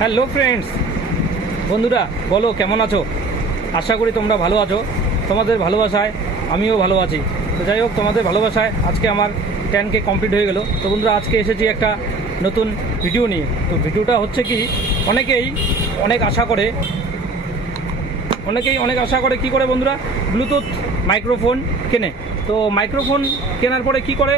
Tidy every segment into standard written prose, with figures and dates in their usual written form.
Hello friends, বন্ধুরা বলো কেমন আছো? আশা করি তোমরা ভালো আছো। তোমাদের ভালোবাসায় আমিও ভালো আছি। তো যাই হোক, তোমাদের ভালোবাসায় আজকে আমার 10K কমপ্লিট হয়ে গেল। তো বন্ধুরা, আজকে এসেছি একটা নতুন ভিডিও নিয়ে। তো ভিডিওটা হচ্ছে কি, অনেকেই অনেক আশা করে কি করে বন্ধুরা, ব্লুটুথ মাইক্রোফোন কেনে। তো মাইক্রোফোন কেনার পরে কি করে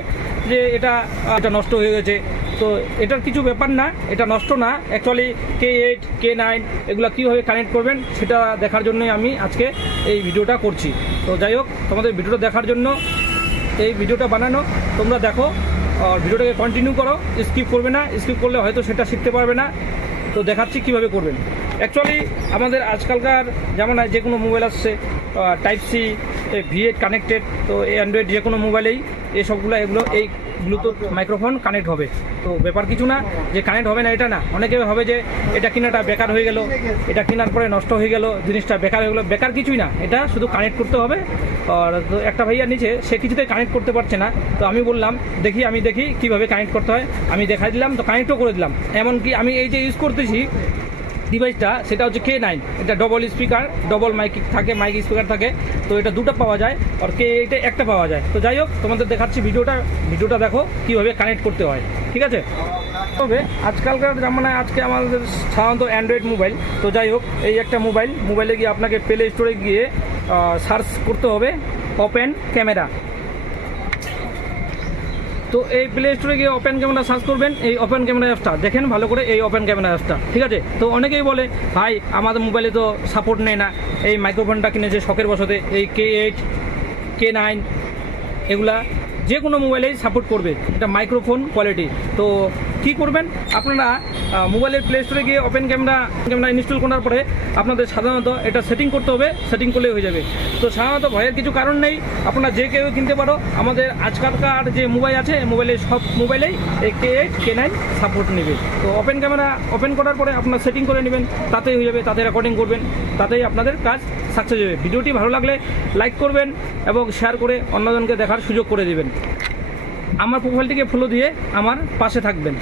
যে এটা নষ্ট হয়ে গেছে। তো এটার কিছু ব্যাপার না, এটা নষ্ট না, অ্যাকচুয়ালি K8 K9 এগুলো কীভাবে কানেক্ট করবেন সেটা দেখার জন্যই আমি আজকে এই ভিডিওটা করছি। তো যাই হোক, তোমাদের ভিডিওটা দেখার জন্য এই ভিডিওটা বানানো। তোমরা দেখো আর ভিডিওটাকে কন্টিনিউ করো, স্কিপ করবে না। স্কিপ করলে হয়তো সেটা শিখতে পারবে না। তো দেখাচ্ছি কীভাবে করবেন। অ্যাকচুয়ালি আমাদের আজকালকার জামানায় যে কোনো মোবাইল আসছে Type-C V8 কানেক্টেড। তো এই অ্যান্ড্রয়েড যে কোনো মোবাইলেই এগুলো এই ব্লুটুথ মাইক্রোফোন কানেক্ট হবে। তো ব্যাপার কিছু না যে কানেক্ট হবে না, এটা না। অনেকে হবে যে এটা কেনাটা বেকার হয়ে গেল, এটা কেনার পরে নষ্ট হয়ে গেল, জিনিসটা বেকার হয়ে গেলো। বেকার কিছুই না, এটা শুধু কানেক্ট করতে হবে। আর তো একটা ভাইয়া নিচে, সে কিছুতেই কানেক্ট করতে পারছে না। তো আমি বললাম আমি দেখি কীভাবে কানেক্ট করতে হয়। আমি দেখাই দিলাম, তো কানেক্টও করে দিলাম। এমনকি আমি এই যে ইউজ করতেছি ডিভাইসটা, সেটা হচ্ছে K9। এটা double speaker, double mic speaker থাকে। তো এটা দুটো পাওয়া যায়, আর K8 একটা পাওয়া যায়। তো যাই হোক, তোমাদের দেখাচ্ছি ভিডিওটা দেখো কীভাবে কানেক্ট করতে হয়, ঠিক আছে? তবে আজকালকার জামানায় আজকে আমাদের সাধারণত অ্যান্ড্রয়েড মোবাইল। তো যাই হোক, এই একটা মোবাইলে গিয়ে আপনাকে প্লে স্টোরে গিয়ে সার্চ করতে হবে ওপেন ক্যামেরা। তো এই প্লে স্টোরে গিয়ে ওপেন ক্যামেরা সার্চ করবেন। এই ওপেন ক্যামেরা অ্যাপসটা দেখেন ভালো করে, এই ওপেন ক্যামেরা অ্যাপসটা, ঠিক আছে? তো অনেকেই বলে, ভাই আমাদের মোবাইলে তো সাপোর্ট নেয় না। এই মাইক্রোফোনটা কিনেছে শখের বশতে, এই K8 K9 এগুলা যে কোনো মোবাইলেই সাপোর্ট করবে, এটা মাইক্রোফোন কোয়ালিটি। তো কী করবেন আপনারা, মোবাইলের প্লে স্টোরে গিয়ে ওপেন ক্যামেরা ইনস্টল করার পরে আপনাদের সাধারণত এটা সেটিং করতে হবে। সেটিং করলেই হয়ে যাবে। তো সাধারণত ভয়ের কিছু কারণ নেই, আপনারা যে কেউ কিনতে পারো। আমাদের আজকালকার যে মোবাইল আছে, সব মোবাইলেই এই K8 K9 সাপোর্ট নেবে। তো ওপেন ক্যামেরা ওপেন করার পরে আপনারা সেটিং করে নেবেন, তাতেই হয়ে যাবে। তাতে রেকর্ডিং করবেন, তাতেই আপনাদের কাজ সাকসেস হবে। ভিডিওটি ভালো লাগলে লাইক করবেন এবং শেয়ার করে অন্যজনকে দেখার সুযোগ করে দেবেন। আমার প্রোফাইলটিকে ফলো দিয়ে আমার পাশে থাকবেন।